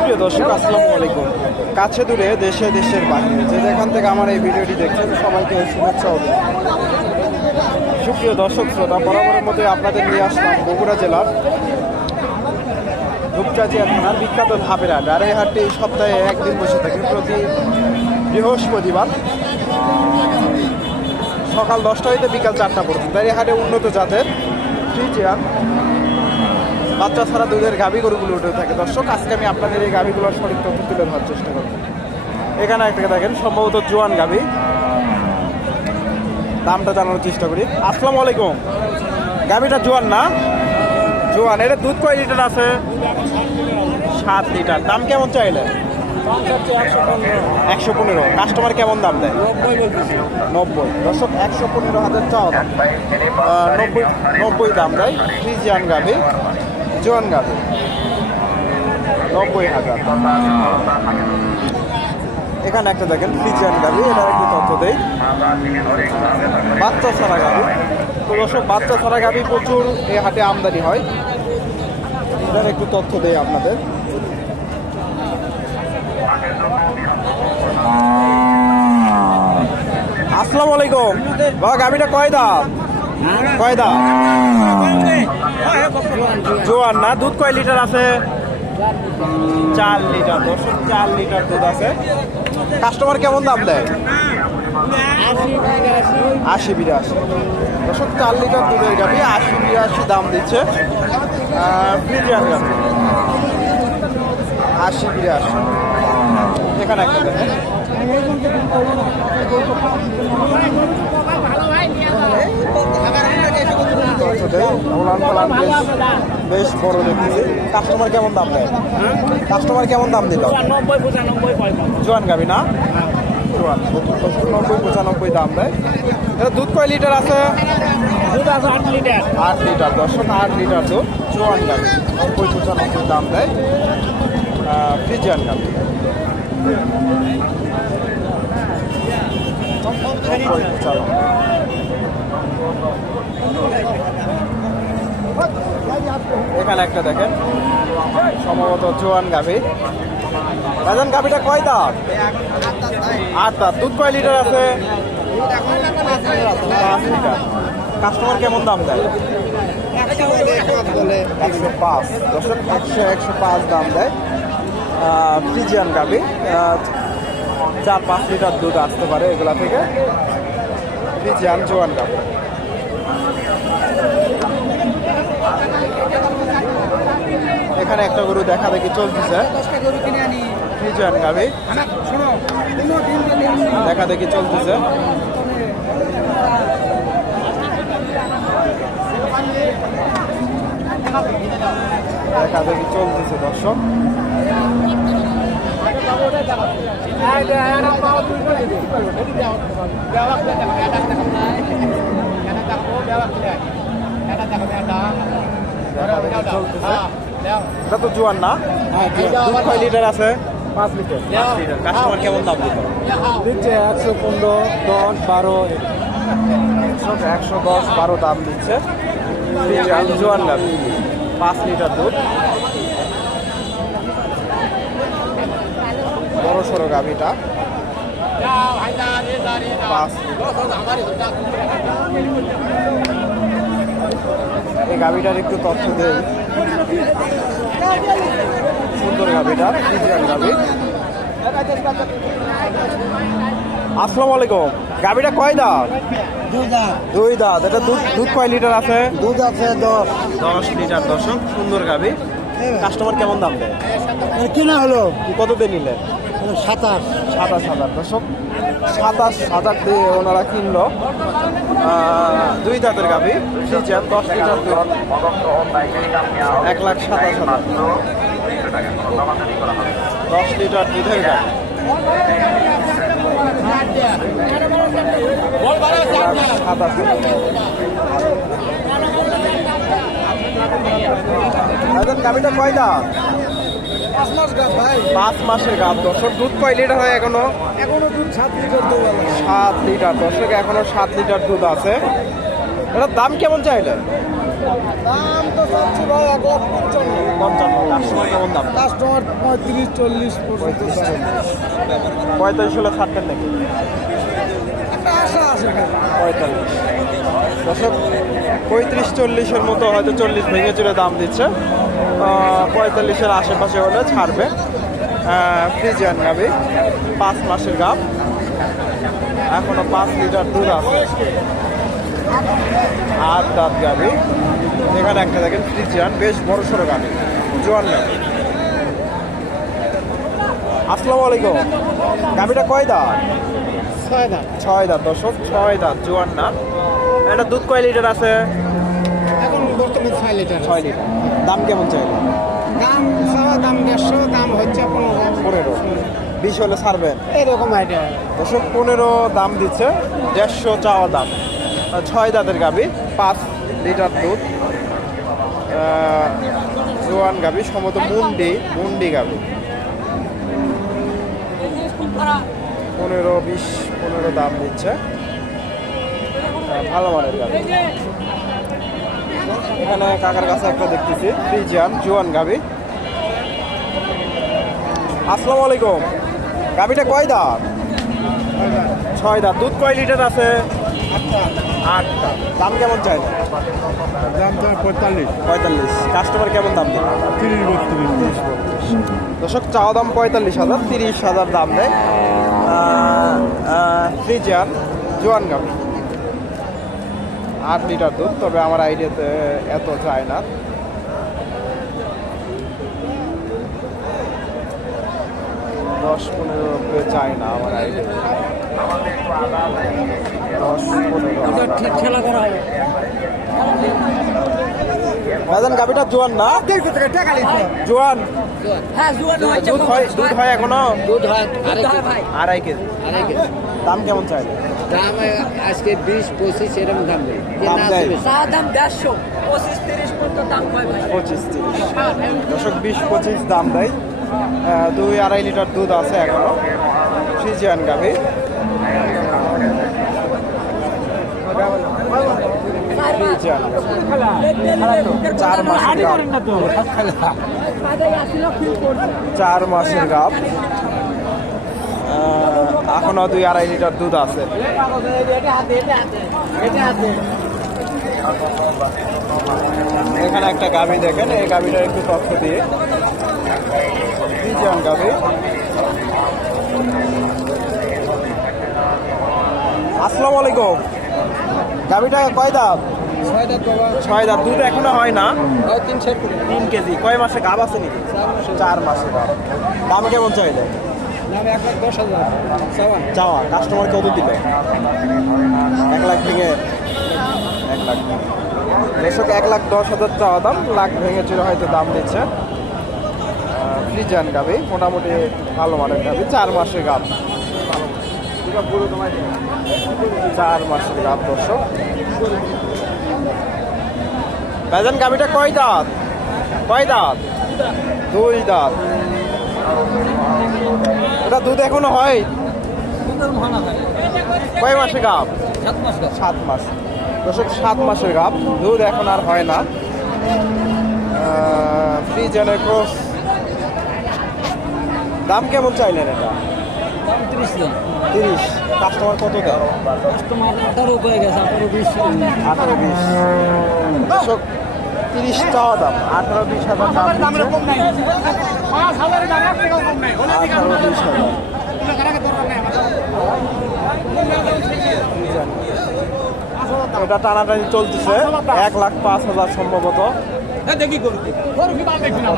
প্রিয় দর্শক, আসসালামু আলাইকুম। কাছে দূরে দেশে দেশের বাইরে। যে যেখান থেকে আমার এই ভিডিওটি দেখছেন, সবাইকে শুভেচ্ছা হবে সুপ্রিয় দর্শক, শ্রোতা, বরাবরের মধ্যে আপনাদের নিয়ে আসলাম বগুড়া জেলার রূপচাঁচিয়া থানার বিখ্যাত ধাপেরা আর এই হাটটি সপ্তাহে একদিন বসে থাকে প্রতি বৃহস্পতিবার। সকাল দশটা হইতে বিকাল চারটা পর্যন্ত। এই হাটে উন্নত জাতের ফ্রিজিয়ান বাচ্চা ছাড়া দুধের গাভী গরুগুলো উঠে থাকে। দর্শক, আজকে আমি আপনাদের এই গাভীগুলোর সঠিক তথ্য তুলে ধরার চেষ্টা করব। এখানে একটা দেখেন, সম্ভবত জোয়ান গাভী। দামটা জানানোর চেষ্টা করি। আসসালামু আলাইকুম। গাভীটা জোয়ান না? জোয়ান। এটা দুধ কয় লিটার আছে? সাত লিটার। দাম কেমন চাইলে একশো পনেরো। কাস্টমার কেমন দাম দেয়? নব্বই দর্শক একশো পনেরো হাজার চাওয়া দাম। নব্বই নব্বই দাম দেয়। ফ্রিজিয়ান গাভী জোয়ান গাভী। নব্বই হাজার। এখানে একটা দেখেন ফ্রিজিয়ান গাভী। এটার একটু তথ্য দেই। বাচ্চা ছাড়া গাভী। তো দর্শক বাচ্চা ছাড়া গাভী প্রচুর এই হাটে আমদানি হয়। এটার একটু তথ্য দেই আপনাদের। আসসালামু আলাইকুম। বাবা গাভীটা কয় দাম কয় জোয়ান না? দুধ কয় লিটার আছে? চার লিটার। দর্শক, চার লিটার দুধ আছে। কাস্টমার কেমন দাম দেয়? আশি বিরাশি। দর্শক, চার লিটার দুধের গাভি, আশি বিরাশি দাম দিচ্ছে। ফ্রিজিয়ান আশি বিরাশি। বেশ বড় দেখতেছি। কাস্টমার কেমন দাম দেয় কাস্টমার কেমন দাম দিল? জোয়ান গাবি না? জোয়ান। নব্বই পঁচানব্বই দাম দেয় এটা দুধ কয় লিটার আছে? দুধ আছে আট লিটার। আট লিটার। দর্শক আট লিটার দুধ। জোয়ান গাবি নব্বই পঁচানব্বই দাম দেয়। ফ্রিজিয়ান নব্বই এখানে একটা দেখেন। সম্ভবত জোয়ান গাভি। রাজান গাভিটা কয় দাঁত? আট দাঁত। দুধ কয় লিটার আছে? কাস্টমার কেমন দাম দেয়? একশো পাঁচ। দশক একশো একশো পাঁচ দাম দেয়। ফ্রিজিয়ান আহ, চার পাঁচ লিটার দুধ আসতে পারে এগুলা থেকে। ফ্রিজিয়ান জোয়ান গাভি এখানে একটা গরু দেখা দেখি চলতেছে। ফ্রিজিয়ান গাভি দেখা দেখি চলতেছে। দেখা দেখি চলতেছে দর্শক। এটা তো জোয়ান না? দুধ কয় লিটার আছে? পাঁচ লিটার। লিটার। কাস্টমার কেমন দাম দিচ্ছে একশো পনেরো দশ বারো একশো দশ বারো দাম দিচ্ছে। জোয়ান গাভি পাঁচ লিটার দুধ। বড় সড়ো গাভিটা। এই গাভিটার একটু তথ্য দেই। সুন্দর গাভিটা গাভি। আসসালামু আলাইকুম। গাভিটা কয় দাঁত? দুই দাঁত। এটা দুধ দুধ কয় লিটার আছে? দুধ আছে দশ। দশ লিটার দশক সুন্দর গাভি। কাস্টমার কেমন দাম দেয়? কিনা হলো। কত দিয়ে নিলেন? সাতাশ। সাতাশ হাজার। দশক সাতাশ হাজার দিয়ে ওনারা কিনলো দুই দাঁতের গাভি ফ্রিজার দশ লিটার এক লাখ সাতাশ হাজার। দশ লিটার দুধের গাভি। সাতাশ গাভিটা কয় দাঁত? পাঁচ মাস গাছ মাসের গাব দর্শক দুধ কয় লিটার হয় এখনও? এখনও দুধ সাত লিটার দোয়া সাত লিটার দর্শক এখনও সাত লিটার দুধ আছে। এটার দাম কেমন চাইলে দাম তো চাচ্ছি ভাই এক লাখ পঞ্চান্ন। পঞ্চান্ন কাস্টমার কেমন দাম? কাস্টমার পঁয়ত্রিশ চল্লিশ পর্যন্ত চাই। পঁয়তাল্লিশ হলে নাকি। পঁয়তাল্লিশ। দর্শক পঁয়ত্রিশ চল্লিশের মতো হয়তো চল্লিশ ভেঙে চলে দাম দিচ্ছে। পঁয়তাল্লিশের আশেপাশে হলে ছাড়বে। ফ্রিজিয়ান গাবি পাঁচ মাসের গাব। এখনও পাঁচ লিটার দুধ আছে। আর দাঁত গাবি। এখানে একটা দেখেন ফ্রিজিয়ান বেশ বড় সড়ো গাবি। জোয়ান গাবি। আসসালামু আলাইকুম। গাবিটা কয় দাঁত? ছয় দাম ছয় দাঁত দর্শক ছয় দাঁত জোয়ান না এটা দুধ কয় লিটার আছে? বর্তমানে ছয় লিটার ছয় লিটার। দাম কেমন চাইলে? দাম সবার দাম দেড়শো দাম হচ্ছে পনেরো। পনেরো। বিশ হলে ছাড়বেন এরকম আইডিয়া দর্শক পনেরো দাম দিচ্ছে দেড়শো চাওয়া দাম। ছয় দাঁতের গাবি পাঁচ লিটার দুধ। জোয়ান গাবি সম্ভবত মুন্ডি মুন্ডি গাবি পনেরো বিশ পনেরো দাম দিচ্ছে। ভালো মানের গাবি এখানে কাকার কাছে একটা দেখতেছি। ফ্রিজিয়ান জুয়ান গাবি আসসালামু আলাইকুম। গাবিটা কয় দাঁত? ছয় দাঁত। দুধ কয় লিটার আছে? আটটা দাম কেমন চাই? দাম তো পঁয়তাল্লিশ। পঁয়তাল্লিশ। কাস্টমার কেমন দাম দেয় তিরিশ বত্রিশ। দর্শক চাওয়া দাম পঁয়তাল্লিশ হাজার তিরিশ হাজার দাম দেয়। ফ্রিজিয়ান জোয়ান গাম আট লিটার দুধ তবে আমার আইডিয়াতে এত চায় না। দশ পনেরো চায় না আমার আইডিয়া। দশ পনেরো ঠিক খেলা করা হবে। ভাইজান গাবিটা জোয়ান না? জোয়ান। হ্যাঁ জুয়ান দুধ হয় দুধ হয় এখনও? দুধ হয় হয় আড়াই কেজি। আড়াই কেজি। দাম কেমন চাই? দাম আজকে বিশ পঁচিশ এরকম দাম দেয় দাম চা দেড়শো পঁচিশ তিরিশ পর্যন্ত দাম হয় পঁচিশ তিরিশ দশক বিশ পঁচিশ দাম দেয় দুই আড়াই লিটার দুধ আছে এখনও ফ্রিজিয়ান গাভি ফ্রিজিয়ান চার মাসের গাভ চার মাসের গাভ আহ, এখনও দুই আড়াই লিটার দুধ আছে। এখানে একটা গাভি দেখেন এই গাভিটার একটু তথ্য দিয়ে। ফ্রিজিয়ান গাভি। আসসালামু আলাইকুম। গাভিটা কয় দাম ছয় দাম বাবা। ছয় দাম দুধ এখনও হয় না? তিনশো তিন কেজি। কয় মাসে গাভ আছে নাকি? চার মাসে। গাভ। দাম কেমন চাইলে দাম এক লাখ দশ হাজার। চাওয়া? কাস্টমার কত দিবে? এক লাখ ভেঙে এক লাখ। দর্শক, এক লাখ দশ হাজার চাওয়া দাম, লাখ ভেঙে চলে হয়তো দাম দিচ্ছে। ফ্রিজান গাবি মোটামুটি ভালো মানের গাবি চার মাসের গাব চার মাসের গাব দর্শক। ভাইজান গাবিটা কয় দাঁত? কয় দাঁত? দুই দাঁত। এটা দুধ এখনও হয়? কয় মাসে গাপ সাত মাস। দশক সাত মাসের গাপ দুধ এখন আর হয় না। ফ্রিজেনের ক্রস দাম কেমন চাইলেন এটা? তিরিশ। কাস্টমার কত তোমার আঠারো হয়ে গেছে আঠারো বিশ। আঠারো বিশ। দশক তিরিশ টাকা দাম আঠারো বিশ হাজার দাম আঠারো বিশ হাজার এটা টানাটানি চলতেছে। এক লাখ পাঁচ হাজার সম্ভবত। দেখি কি। দাম দেখি না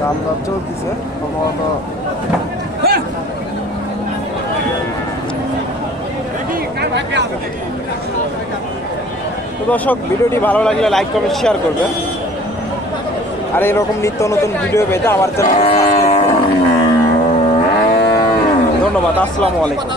দাম দর চলতেছে, সম্ভবত তো দর্শক, ভিডিওটি ভালো লাগলে লাইক কমেন্ট শেয়ার করবেন। আর এরকম নিত্য নতুন ভিডিও পেতে আমার চ্যানেল ধন্যবাদ, আসসালামু আলাইকুম।